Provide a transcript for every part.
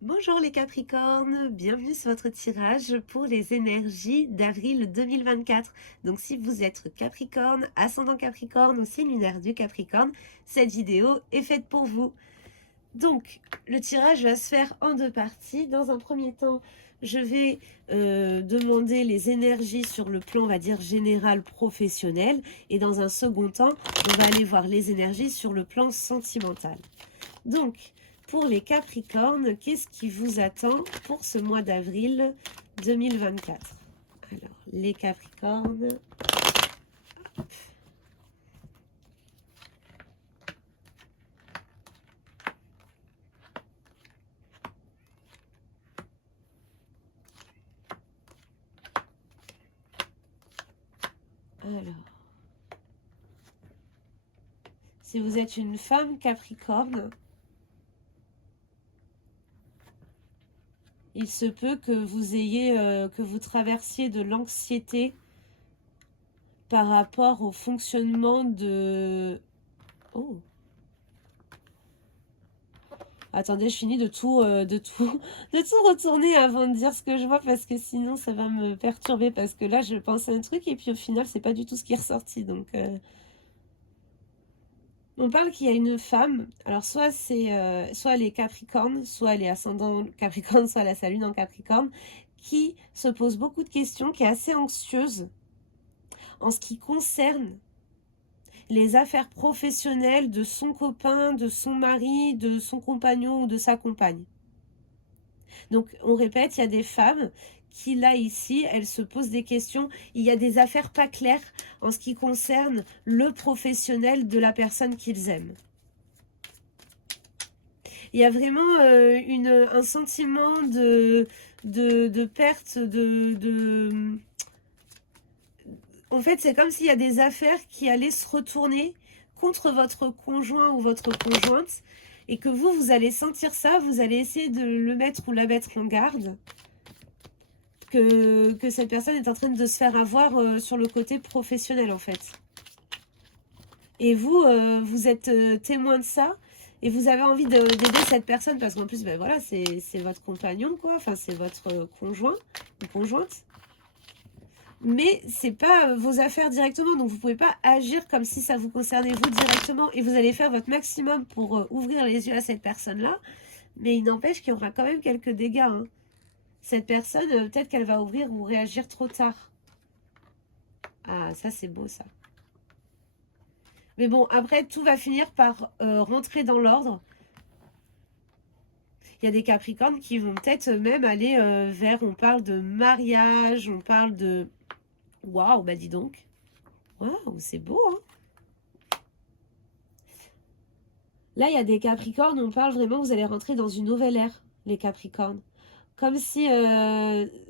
Bonjour les Capricornes, bienvenue sur votre tirage pour les énergies d'avril 2024. Donc si vous êtes Capricorne, ascendant Capricorne ou signe lunaire du Capricorne, cette vidéo est faite pour vous. Donc le tirage va se faire en deux parties. Dans un premier temps, je vais demander les énergies sur le plan, on va dire, général professionnel. Et dans un second temps, on va aller voir les énergies sur le plan sentimental. Donc, pour les Capricornes, qu'est-ce qui vous attend pour ce mois d'avril 2024? Alors, les Capricornes. Alors, si vous êtes une femme Capricorne, il se peut que vous ayez, que vous traversiez de l'anxiété par rapport au fonctionnement de... Oh, attendez, je finis de tout retourner avant de dire ce que je vois parce que sinon ça va me perturber parce que là je pensais un truc et puis au final c'est pas du tout ce qui est ressorti. Donc on parle qu'il y a une femme, alors soit c'est soit elle est Capricorne, soit elle est ascendant Capricorne, soit elle a sa lune en Capricorne, qui se pose beaucoup de questions, qui est assez anxieuse en ce qui concerne les affaires professionnelles de son copain, de son mari, de son compagnon ou de sa compagne. Donc, on répète, il y a des femmes qui, là, ici, elles se posent des questions. Il y a des affaires pas claires en ce qui concerne le professionnel de la personne qu'ils aiment. Il y a vraiment un sentiment de perte, En fait, c'est comme s'il y a des affaires qui allaient se retourner contre votre conjoint ou votre conjointe et que vous allez sentir ça, vous allez essayer de le mettre ou la mettre en garde. Que cette personne est en train de se faire avoir sur le côté professionnel en fait. Et vous, vous êtes témoin de ça et vous avez envie d'aider cette personne parce qu'en plus, ben voilà, c'est votre compagnon quoi, enfin c'est votre conjoint ou conjointe. Mais c'est pas vos affaires directement, donc vous pouvez pas agir comme si ça vous concernait vous directement et vous allez faire votre maximum pour ouvrir les yeux à cette personne-là. Mais il n'empêche qu'il y aura quand même quelques dégâts. Hein. Cette personne, peut-être qu'elle va ouvrir ou réagir trop tard. Ah, ça c'est beau ça. Mais bon, après, tout va finir par rentrer dans l'ordre. Il y a des Capricornes qui vont peut-être même aller vers, on parle de mariage, on parle de... Waouh, bah dis donc. Waouh, c'est beau, hein. Là, il y a des Capricornes, on parle vraiment, vous allez rentrer dans une nouvelle ère, les Capricornes. Comme si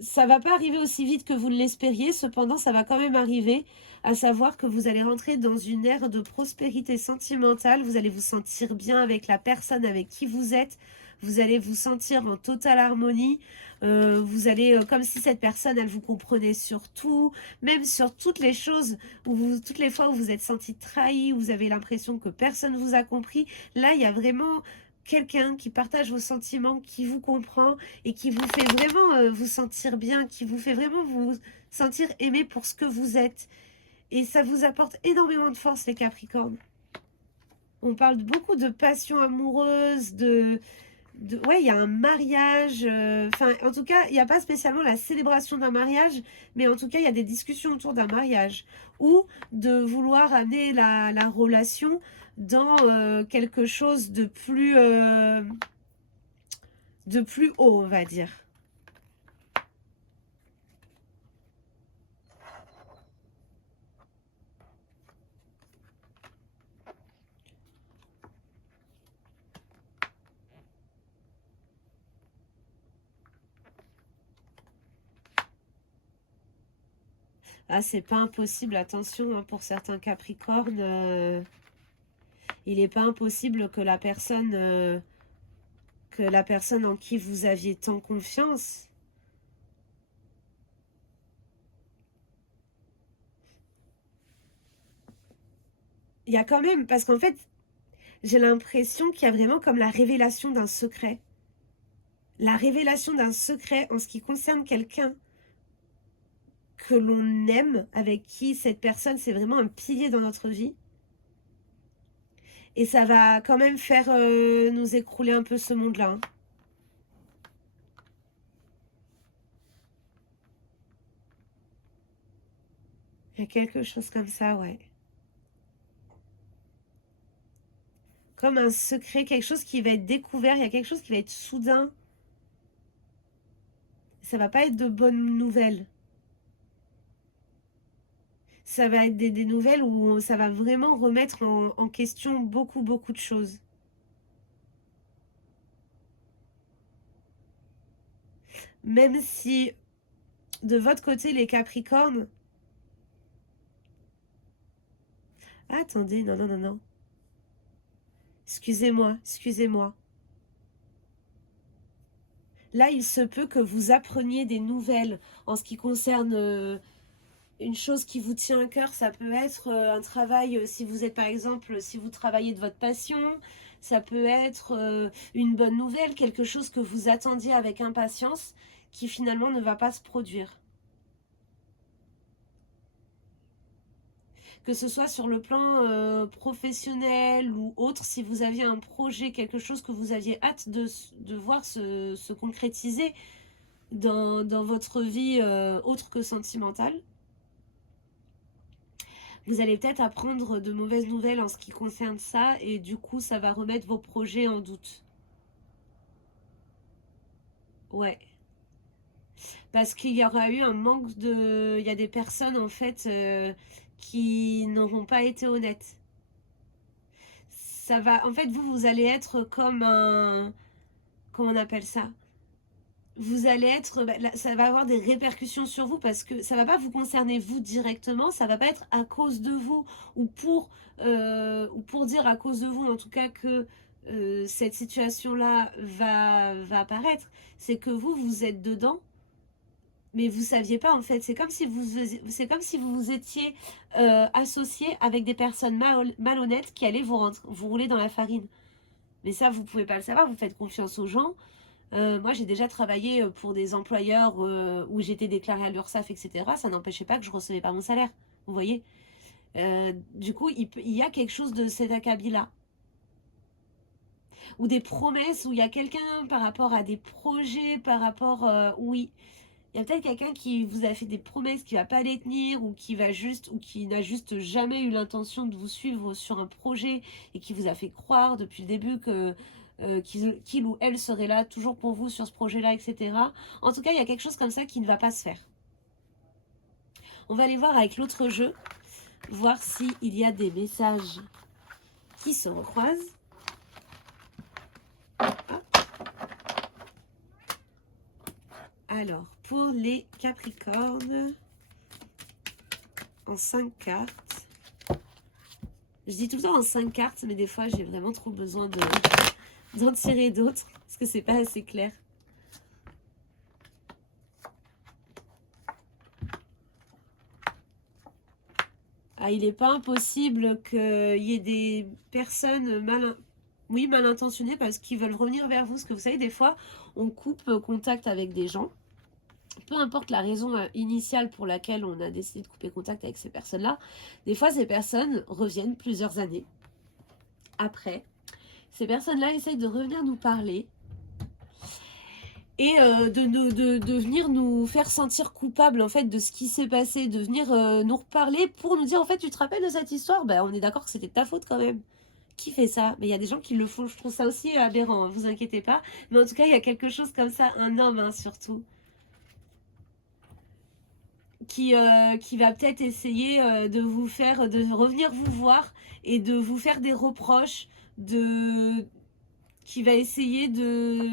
ça va pas arriver aussi vite que vous l'espériez, cependant ça va quand même arriver, à savoir que vous allez rentrer dans une ère de prospérité sentimentale, vous allez vous sentir bien avec la personne avec qui vous êtes, vous allez vous sentir en totale harmonie, vous allez, comme si cette personne, elle vous comprenait sur tout, même sur toutes les choses, toutes les fois où vous êtes senti trahi, où vous avez l'impression que personne vous a compris, là il y a vraiment quelqu'un qui partage vos sentiments, qui vous comprend et qui vous fait vraiment vous sentir bien, qui vous fait vraiment vous sentir aimé pour ce que vous êtes. Et ça vous apporte énormément de force, les Capricornes. On parle beaucoup de passion amoureuse, ouais, il y a un mariage. Enfin, en tout cas, il n'y a pas spécialement la célébration d'un mariage, mais en tout cas, il y a des discussions autour d'un mariage ou de vouloir amener la relation dans quelque chose de plus haut, on va dire. Ah, c'est pas impossible, attention, hein, pour certains Capricornes, il n'est pas impossible que la personne en qui vous aviez tant confiance, il y a quand même, parce qu'en fait, j'ai l'impression qu'il y a vraiment comme la révélation d'un secret. la révélation d'un secret en ce qui concerne quelqu'un que l'on aime, avec qui cette personne, c'est vraiment un pilier dans notre vie. Et ça va quand même faire nous écrouler un peu ce monde-là. Hein. Il y a quelque chose comme ça, ouais. Comme un secret, quelque chose qui va être découvert, il y a quelque chose qui va être soudain. Ça va pas être de bonnes nouvelles. Ça va être des nouvelles où ça va vraiment remettre en question beaucoup, beaucoup de choses. Même si, de votre côté, les Capricornes... Ah, attendez, non, non, non, non. Excusez-moi, excusez-moi. Là, il se peut que vous appreniez des nouvelles en ce qui concerne une chose qui vous tient à cœur. Ça peut être un travail, si vous êtes par exemple, si vous travaillez de votre passion. Ça peut être une bonne nouvelle, quelque chose que vous attendiez avec impatience qui finalement ne va pas se produire. Que ce soit sur le plan professionnel ou autre, si vous aviez un projet, quelque chose que vous aviez hâte de voir se concrétiser dans votre vie autre que sentimentale, vous allez peut-être apprendre de mauvaises nouvelles en ce qui concerne ça et du coup ça va remettre vos projets en doute. Ouais. Parce qu'il y aura eu un manque de... Il y a des personnes en fait qui n'auront pas été honnêtes. Ça va... En fait vous allez être comme un... Comment on appelle ça? Vous allez être, ça va avoir des répercussions sur vous parce que ça va pas vous concerner vous directement, ça va pas être à cause de vous ou pour dire à cause de vous en tout cas que cette situation-là va apparaître. C'est que vous êtes dedans, mais vous saviez pas en fait. C'est comme si vous vous étiez associé avec des personnes malhonnêtes qui allaient vous rouler dans la farine. Mais ça, vous pouvez pas le savoir. Vous faites confiance aux gens. Moi, j'ai déjà travaillé pour des employeurs où j'étais déclarée à l'URSSAF, etc. Ça n'empêchait pas que je recevais pas mon salaire. Vous voyez Du coup, il y a quelque chose de cet acabit-là. Ou des promesses où il y a quelqu'un par rapport à des projets, par rapport... oui, il y a peut-être quelqu'un qui vous a fait des promesses qui va pas les tenir ou qui va juste ou qui n'a juste jamais eu l'intention de vous suivre sur un projet et qui vous a fait croire depuis le début que qu'il ou elle serait là toujours pour vous sur ce projet-là, etc. En tout cas, il y a quelque chose comme ça qui ne va pas se faire. On va aller voir avec l'autre jeu, voir s'il y a des messages qui se recroisent. Alors, pour les Capricornes, en 5 cartes. Je dis tout le temps en 5 cartes, mais des fois, j'ai vraiment trop besoin d'en tirer d'autres, parce que c'est pas assez clair. Ah, il n'est pas impossible qu'il y ait des personnes mal intentionnées parce qu'ils veulent revenir vers vous. Parce que vous savez, des fois, on coupe contact avec des gens. Peu importe la raison initiale pour laquelle on a décidé de couper contact avec ces personnes-là, des fois, ces personnes reviennent plusieurs années après. Ces personnes-là essayent de revenir nous parler et de venir nous faire sentir coupables en fait de ce qui s'est passé, de venir nous reparler pour nous dire en fait tu te rappelles de cette histoire, ben on est d'accord que c'était de ta faute quand même. Qui fait ça? Mais il y a des gens qui le font, je trouve ça aussi aberrant, hein, vous inquiétez pas. Mais en tout cas il y a quelque chose comme ça, un homme hein, surtout, qui va peut-être essayer de vous faire, de revenir vous voir et de vous faire des reproches, qui va essayer de...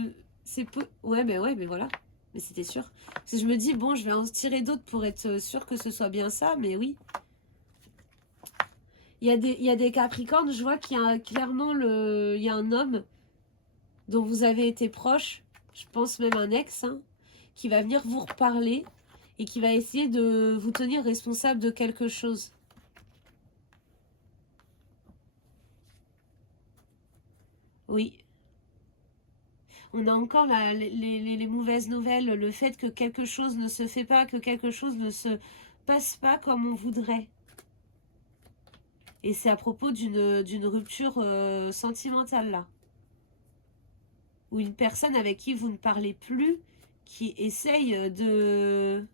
Ouais, mais voilà. Mais c'était sûr. Parce que je me dis, bon, je vais en tirer d'autres pour être sûr que ce soit bien ça, mais oui. Il y a des Capricornes, je vois qu'il y a clairement il y a un homme dont vous avez été proche, je pense même un ex, hein, qui va venir vous reparler et qui va essayer de vous tenir responsable de quelque chose. Oui. On a encore les mauvaises nouvelles, le fait que quelque chose ne se fait pas, que quelque chose ne se passe pas comme on voudrait. Et c'est à propos d'une rupture sentimentale, là. Ou une personne avec qui vous ne parlez plus, qui essaye de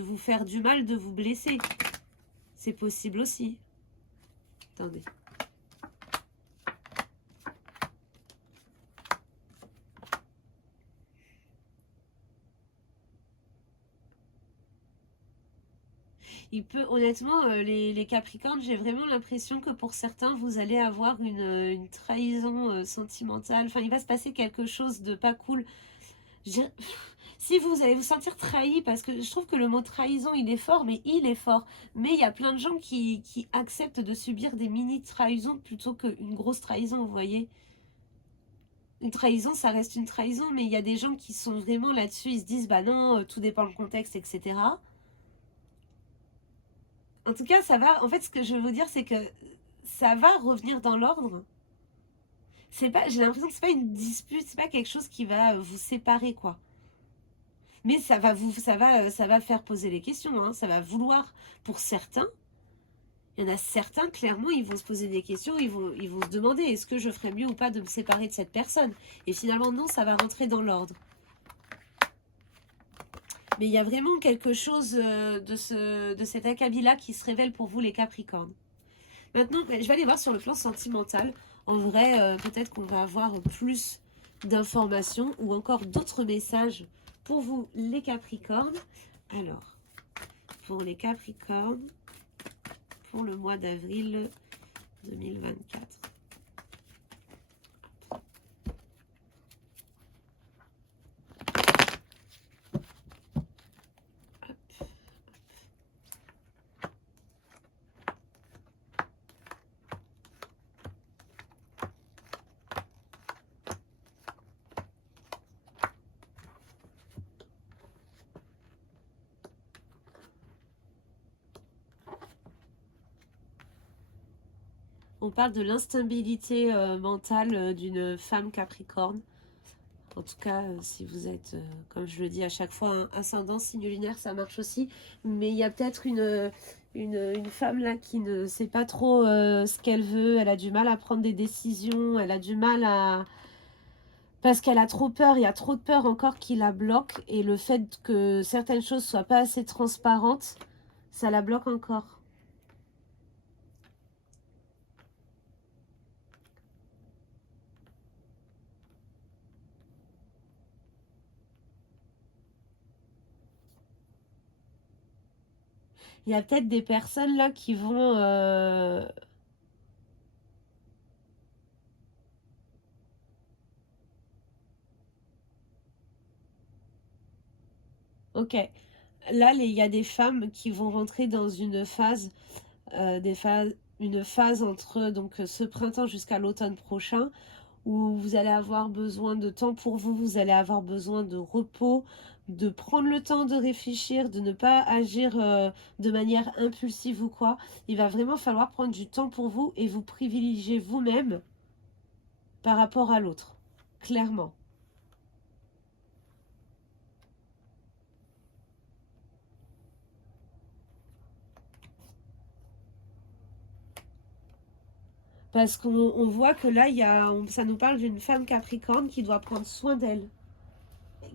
vous faire du mal, de vous blesser. C'est possible aussi. Attendez. Il peut, honnêtement, les Capricornes, j'ai vraiment l'impression que pour certains, vous allez avoir une trahison sentimentale. Enfin, il va se passer quelque chose de pas cool. Si vous allez vous sentir trahi, parce que je trouve que le mot trahison, il est fort, mais il est fort. Mais il y a plein de gens qui acceptent de subir des mini-trahisons plutôt qu'une grosse trahison, vous voyez. Une trahison, ça reste une trahison, mais il y a des gens qui sont vraiment là-dessus, ils se disent, bah non, tout dépend le contexte, etc. En tout cas, ça va. En fait, ce que je veux vous dire, c'est que ça va revenir dans l'ordre. C'est pas, j'ai l'impression que c'est pas une dispute, c'est pas quelque chose qui va vous séparer, quoi. Mais ça va faire poser les questions, hein. Ça va vouloir, pour certains, il y en a certains, clairement, ils vont se poser des questions, ils vont se demander, est-ce que je ferais mieux ou pas de me séparer de cette personne? Et finalement, non, ça va rentrer dans l'ordre. Mais il y a vraiment quelque chose de cet acabit-là qui se révèle pour vous, les Capricornes. Maintenant, je vais aller voir sur le plan sentimental. En vrai, peut-être qu'on va avoir plus d'informations ou encore d'autres messages pour vous, les Capricornes. Alors, pour les Capricornes, pour le mois d'avril 2024. On parle de l'instabilité mentale d'une femme Capricorne. En tout cas, si vous êtes, comme je le dis à chaque fois, un ascendant, signe lunaire, ça marche aussi. Mais il y a peut-être une femme là qui ne sait pas trop ce qu'elle veut. Elle a du mal à prendre des décisions. Elle a du mal à... Parce qu'elle a trop peur. Il y a trop de peur encore qui la bloque. Et le fait que certaines choses soient pas assez transparentes, ça la bloque encore. Il y a peut-être des personnes là qui vont... Ok. Là, il y a des femmes qui vont rentrer dans une phase, une phase entre donc ce printemps jusqu'à l'automne prochain, où vous allez avoir besoin de temps pour vous, vous allez avoir besoin de repos, de prendre le temps de réfléchir, de ne pas agir de manière impulsive ou quoi. Il va vraiment falloir prendre du temps pour vous et vous privilégier vous-même par rapport à l'autre, clairement. Parce qu'on voit que là, ça nous parle d'une femme capricorne qui doit prendre soin d'elle.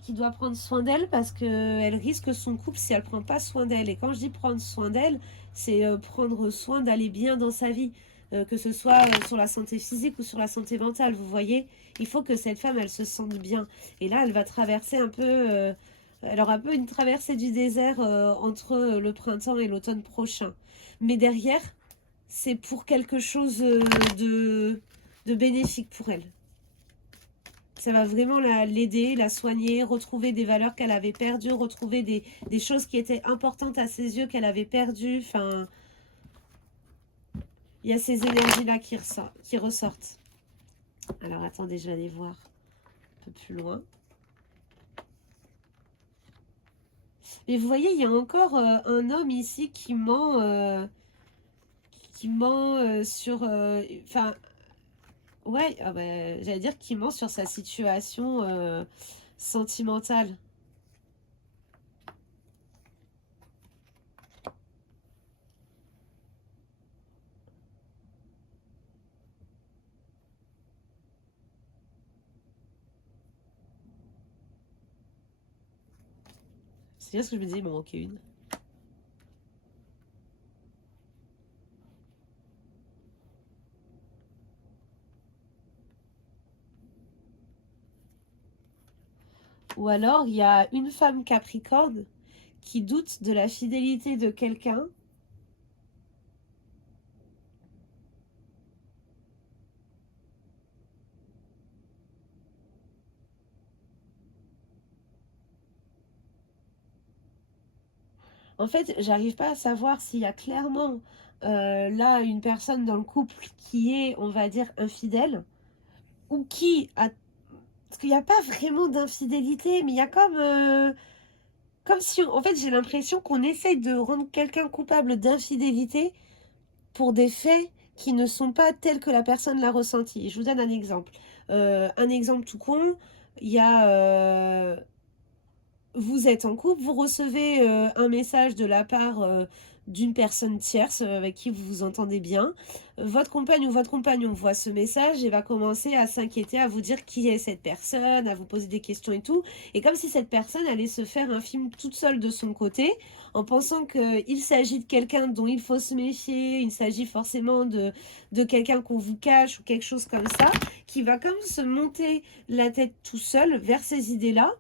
Qui doit prendre soin d'elle parce qu'elle risque son couple si elle prend pas soin d'elle. Et quand je dis prendre soin d'elle, c'est prendre soin d'aller bien dans sa vie. Que ce soit sur la santé physique ou sur la santé mentale, vous voyez. Il faut que cette femme, elle se sente bien. Et là, elle va traverser un peu... elle aura un peu une traversée du désert entre le printemps et l'automne prochain. Mais derrière, c'est pour quelque chose de bénéfique pour elle. Ça va vraiment l'aider, la soigner, retrouver des valeurs qu'elle avait perdues, retrouver des choses qui étaient importantes à ses yeux qu'elle avait perdues. Enfin, il y a ces énergies-là qui ressortent. Alors, attendez, je vais aller voir un peu plus loin. Mais vous voyez, il y a encore un homme ici qui ment sur... Enfin, Ouais, ah bah, j'allais dire qu'il ment sur sa situation sentimentale. C'est bien ce que je me disais, il m'en manquait une. Ou alors, il y a une femme Capricorne qui doute de la fidélité de quelqu'un. En fait, j'arrive pas à savoir s'il y a clairement là une personne dans le couple qui est, on va dire, infidèle ou qui a... Parce qu'il n'y a pas vraiment d'infidélité, mais il y a comme si, en fait, j'ai l'impression qu'on essaye de rendre quelqu'un coupable d'infidélité pour des faits qui ne sont pas tels que la personne l'a ressenti. Je vous donne un exemple. Un exemple tout con, il y a... vous êtes en couple, vous recevez un message de la part d'une personne tierce avec qui vous vous entendez bien. Votre compagne ou votre compagnon voit ce message et va commencer à s'inquiéter, à vous dire qui est cette personne, à vous poser des questions et tout. Et comme si cette personne allait se faire un film toute seule de son côté, en pensant qu'il s'agit de quelqu'un dont il faut se méfier, il s'agit forcément de quelqu'un qu'on vous cache ou quelque chose comme ça, qui va comme se monter la tête tout seul vers ces idées-là.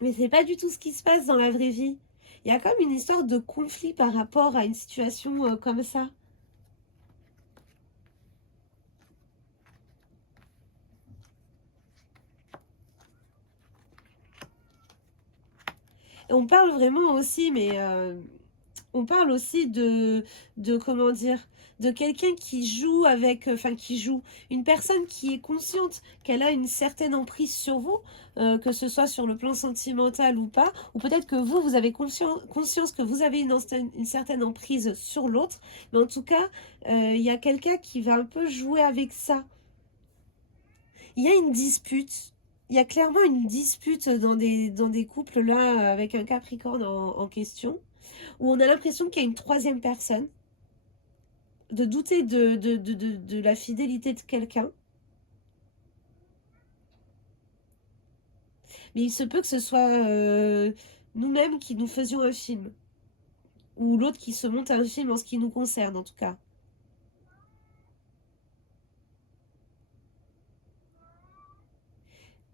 Mais c'est pas du tout ce qui se passe dans la vraie vie. Il y a comme une histoire de conflit par rapport à une situation comme ça. Et on parle vraiment aussi, mais on parle aussi de comment dire, de quelqu'un qui joue avec, enfin qui joue, une personne qui est consciente qu'elle a une certaine emprise sur vous, que ce soit sur le plan sentimental ou pas, ou peut-être que vous avez conscience que vous avez une certaine emprise sur l'autre, mais en tout cas, il y a quelqu'un qui va un peu jouer avec ça. Il y a une dispute. Il y a clairement une dispute dans des couples là, avec un Capricorne en question, où on a l'impression qu'il y a une troisième personne, de douter de la fidélité de quelqu'un. Mais il se peut que ce soit nous-mêmes qui nous faisions un film, ou l'autre qui se monte un film en ce qui nous concerne en tout cas.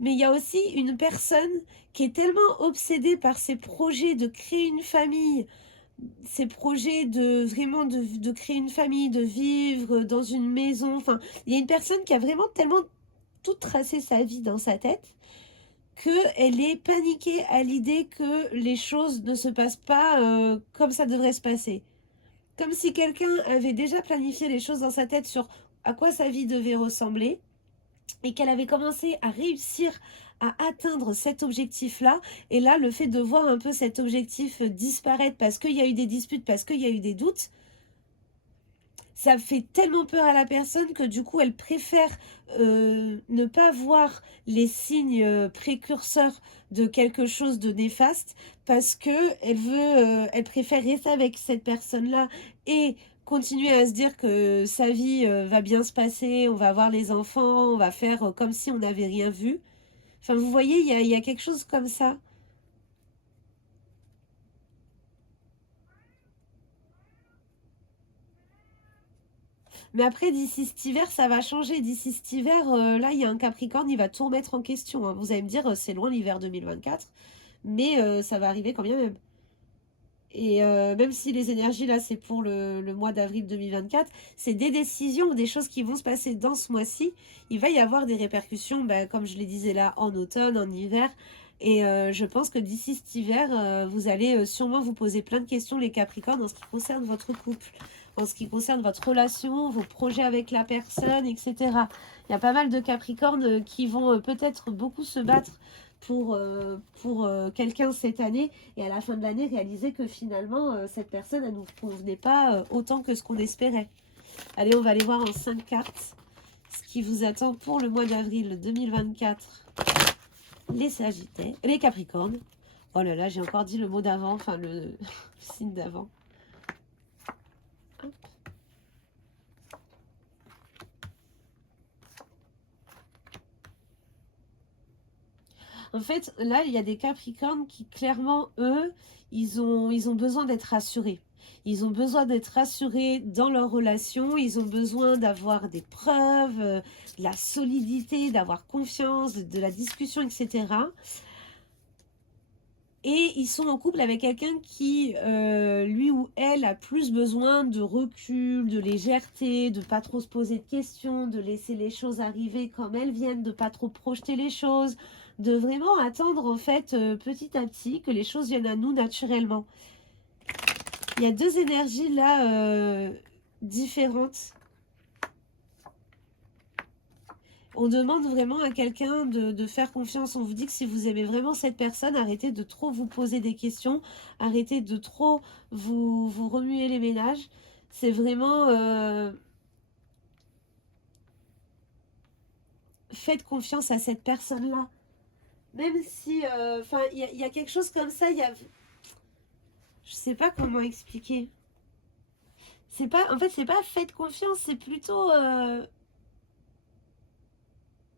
Mais il y a aussi une personne qui est tellement obsédée par ses projets de créer une famille, ses projets de vraiment de créer une famille, de vivre dans une maison. Enfin, il y a une personne qui a vraiment tellement tout tracé sa vie dans sa tête qu'elle est paniquée à l'idée que les choses ne se passent pas comme ça devrait se passer. Comme si quelqu'un avait déjà planifié les choses dans sa tête sur à quoi sa vie devait ressembler et qu'elle avait commencé à réussir à atteindre cet objectif-là. Et là, le fait de voir un peu cet objectif disparaître parce qu'il y a eu des disputes, parce qu'il y a eu des doutes, ça fait tellement peur à la personne que du coup, elle préfère ne pas voir les signes précurseurs de quelque chose de néfaste parce que elle préfère rester avec cette personne-là et continuer à se dire que sa vie va bien se passer, on va avoir les enfants, on va faire comme si on n'avait rien vu. Enfin, vous voyez, il y a quelque chose comme ça. Mais après, d'ici cet hiver, ça va changer. D'ici cet hiver, là, il y a un Capricorne, il va tout remettre en question, hein. Vous allez me dire, c'est loin l'hiver 2024, mais ça va arriver quand bien même. Et même si les énergies, là, c'est pour le mois d'avril 2024, c'est des décisions ou des choses qui vont se passer dans ce mois-ci. Il va y avoir des répercussions, bah, comme je le disais là, en automne, en hiver. Et je pense que d'ici cet hiver, vous allez sûrement vous poser plein de questions, les Capricornes, en ce qui concerne votre couple, en ce qui concerne votre relation, vos projets avec la personne, etc. Il y a pas mal de Capricornes qui vont peut-être beaucoup se battre pour quelqu'un cette année et à la fin de l'année réaliser que finalement cette personne elle nous convenait pas autant que ce qu'on espérait. Allez, on va aller voir en 5 cartes ce qui vous attend pour le mois d'avril 2024. Les Sagittaires, les Capricornes. Oh là là, j'ai encore dit le mot d'avant, enfin le signe d'avant. En fait, là, il y a des Capricornes qui, clairement, eux, ils ont besoin d'être rassurés. Ils ont besoin d'être rassurés dans leur relation. Ils ont besoin d'avoir des preuves, de la solidité, d'avoir confiance, de la discussion, etc. Et ils sont en couple avec quelqu'un qui, lui ou elle, a plus besoin de recul, de légèreté, de pas trop se poser de questions, de laisser les choses arriver comme elles viennent, de pas trop projeter les choses, de vraiment attendre en fait petit à petit que les choses viennent à nous naturellement. Il y a deux énergies là différentes. On demande vraiment à quelqu'un de faire confiance. On vous dit que si vous aimez vraiment cette personne, arrêtez de trop vous poser des questions. Arrêtez de trop vous remuer les ménages. C'est vraiment... faites confiance à cette personne-là. Même si... Enfin, il y a quelque chose comme ça. Je sais pas comment expliquer. C'est pas... En fait, c'est pas faites confiance. C'est plutôt...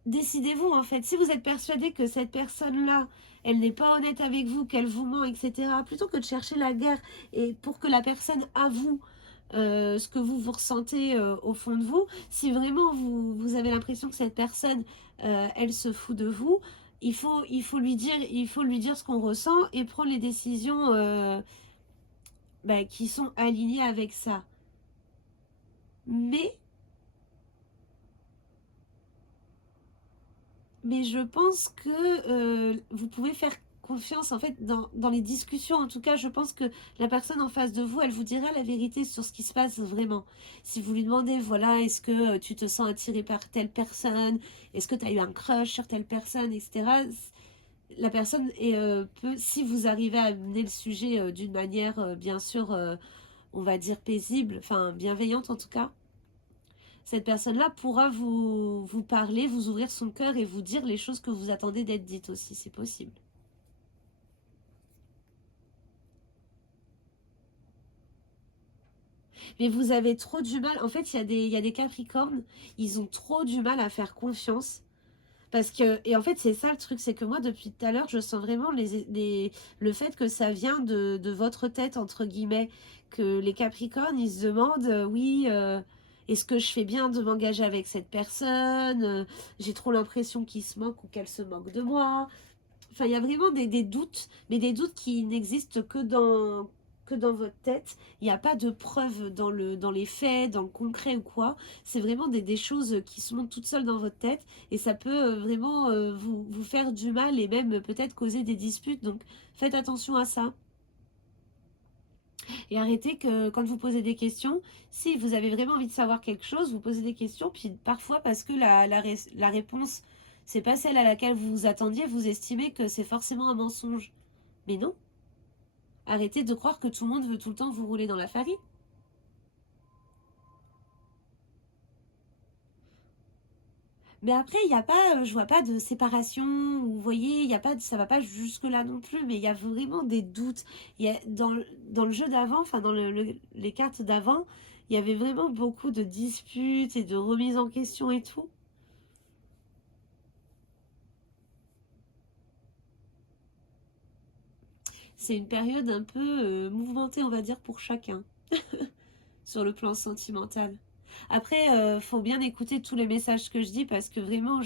décidez-vous en fait. Si vous êtes persuadé que cette personne-là, elle n'est pas honnête avec vous, qu'elle vous ment, etc., plutôt que de chercher la guerre et pour que la personne avoue ce que vous ressentez au fond de vous, si vraiment vous avez l'impression que cette personne, elle se fout de vous, il faut lui dire ce qu'on ressent et prendre les décisions qui sont alignées avec ça. Mais je pense que vous pouvez faire confiance en fait dans les discussions. En tout cas, je pense que la personne en face de vous, elle vous dira la vérité sur ce qui se passe vraiment. Si vous lui demandez, voilà, est-ce que tu te sens attiré par telle personne, est-ce que tu as eu un crush sur telle personne, etc. La personne peut, si vous arrivez à amener le sujet d'une manière, bien sûr, on va dire paisible, enfin bienveillante en tout cas, cette personne-là pourra vous parler, vous ouvrir son cœur et vous dire les choses que vous attendez d'être dites aussi, c'est possible. Mais vous avez trop du mal, en fait, il y a des Capricornes, ils ont trop du mal à faire confiance. Parce que, et en fait, c'est ça le truc, c'est que moi, depuis tout à l'heure, je sens vraiment le fait que ça vient de votre tête, entre guillemets, que les Capricornes, ils se demandent, oui, est-ce que je fais bien de m'engager avec cette personne? J'ai trop l'impression qu'il se moque ou qu'elle se moque de moi. Enfin, il y a vraiment des doutes, mais des doutes qui n'existent que dans votre tête. Il n'y a pas de preuves dans les faits, dans le concret ou quoi. C'est vraiment des choses qui se montent toutes seules dans votre tête et ça peut vraiment vous faire du mal et même peut-être causer des disputes. Donc, faites attention à ça. Et arrêtez que quand vous posez des questions, si vous avez vraiment envie de savoir quelque chose, vous posez des questions, puis parfois parce que la réponse, c'est pas celle à laquelle vous vous attendiez, vous estimez que c'est forcément un mensonge. Mais non, arrêtez de croire que tout le monde veut tout le temps vous rouler dans la farine. Mais après, il n'y a pas, je vois pas de séparation, vous voyez, il y a pas, ça va pas jusque-là non plus, mais il y a vraiment des doutes. Il y a, dans le jeu d'avant, enfin dans les cartes d'avant, il y avait vraiment beaucoup de disputes et de remises en question et tout. C'est une période un peu mouvementée, on va dire, pour chacun, sur le plan sentimental. Après, faut bien écouter tous les messages que je dis parce que vraiment,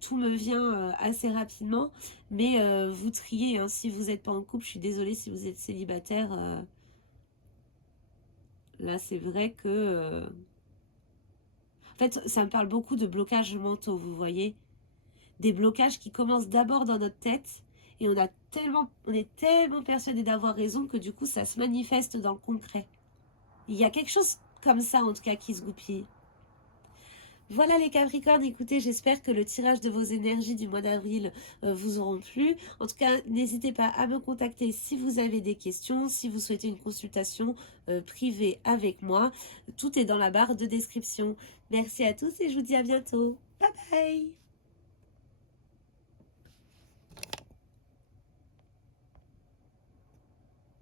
tout me vient assez rapidement. Mais vous triez, hein, si vous n'êtes pas en couple, je suis désolée si vous êtes célibataire. Là, c'est vrai que... En fait, ça me parle beaucoup de blocages mentaux, vous voyez. Des blocages qui commencent d'abord dans notre tête et on est tellement persuadé d'avoir raison que du coup, ça se manifeste dans le concret. Il y a quelque chose comme ça, en tout cas, qui se goupille. Voilà les Capricornes, écoutez, j'espère que le tirage de vos énergies du mois d'avril vous auront plu. En tout cas, n'hésitez pas à me contacter si vous avez des questions, si vous souhaitez une consultation privée avec moi. Tout est dans la barre de description. Merci à tous et je vous dis à bientôt. Bye bye.